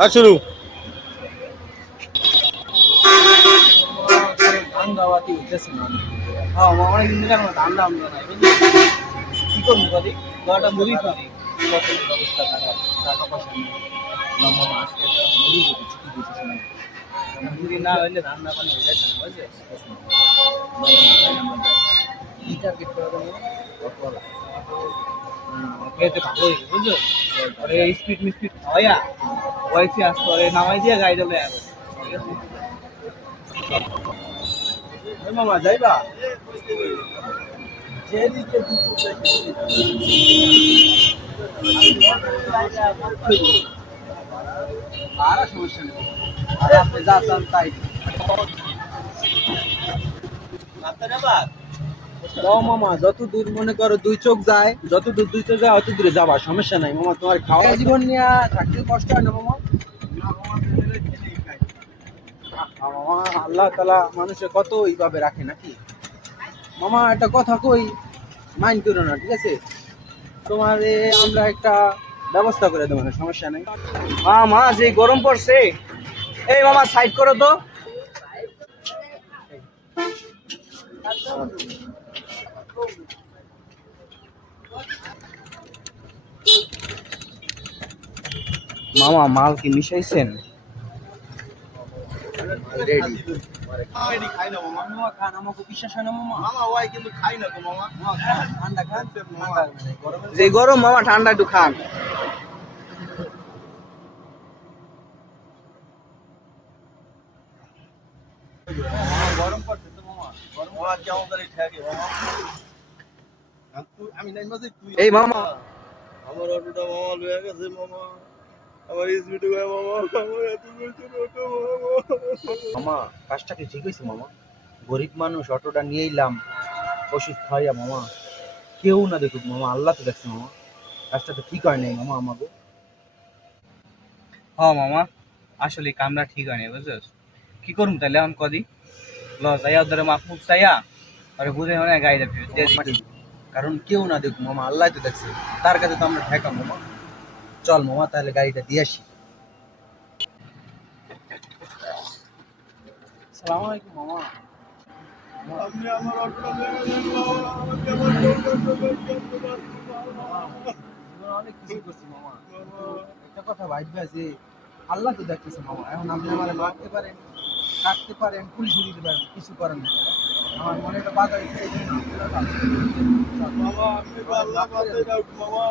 আর শুরু। ধান্দাবাতি হইতেছে না। হ্যাঁ অনেক দিন থেকে আমার ধান্দা আমরা নাই বুঝলি। কি করবো কদি গলাটা মুড়ি ফেলি ফসলের ব্যবস্থা টাকা টাকা পয়সা নেই লম্বা আজকে একটা মুড়ি দিতে ছুটি দিতেছে না মুড়ি না হইলে ধান্দা পানি হয়ে যাচ্ছে না বুঝছিস কি টার্গেট করে দেবো অটোওয়ালা খেতে ভালো হয়েছে বুঝছো ওরে স্পিড মিস্পিড খাওয়াইয়া ওয়াইফি আসতো ওরে নামাই দিয়ে গাড়ি চলে যাবে ঠিক আছে মামা যাইবা যেদিকে দুটো আর সমস্যা নেই আর আপনি যা চান তাই মামা যত দূর মনে করো দুই চোখ যায় যত দূর দুই চোখ যায় অত দূরে যাবা সমস্যা নাই মামা তোমার খাওয়া জীবন নিয়ে থাকতে কষ্ট হয় না মামা মামা আল্লাহ তালা মানুষের কত এইভাবে রাখে নাকি মামা একটা কথা কই মাইন্ড করো না ঠিক আছে তোমার আমরা একটা ব্যবস্থা করে দেবো না সমস্যা নেই মামা যে গরম পড়ছে এই মামা সাইড করো তো মামা মাল কি মিশাইছেন যে গরম মামা ঠান্ডা একটু খান গরম পড়ছে তো মামা গরম কেমন করে ঠেকে মামা এই মামা আমার অটোটা মামা লয়ে গেছে মামা। আমার স্পিড গায় মামা। আমার এত কইছে অটো মামা। মামা কাজটা কি ঠিক হয়েছে মামা গরিব মানুষ অটোটা নিয়ে এলাম ওষুধ খাইয়া মামা কেউ না দেখুক মামা আল্লাহ তো দেখছে মামা কাজটা তো ঠিক হয় নাই মামা আমাকে হ্যাঁ মামা আসলে কামটা ঠিক হয়নি বুঝছস কি করুম তাহলে এখন কদি লস আইয়া ধরে মাহফুজ চাইয়া আরে বুঝে মানে গাড়িটা ফেরত দিয়ে দিই কারণ কেউ না দেখুক মামা আল্লাহ তো দেখছে তার কাছে তো আমরা ঠেকা মামা চল মামা তাহলে গাড়িটা দিয়ে আসি আসসালামু আলাইকুম মামা আপনি আমার অটোটা লয়ে গেছেন মামা। আমাকে আমার টোটো অনেক কিছু করছি মামা একটা কথা ভাববে যে আল্লাহ তো দেখতেছে মামা এখন আপনি আমার মারতে পারেন কাটতে পারেন পুলিশে দিতে পারেন কিছু করেন না আমার মনে একটা বাধা হয়েছে এই জন্য মামা আপনি তো আল্লাহ বাদে রাখ মামা।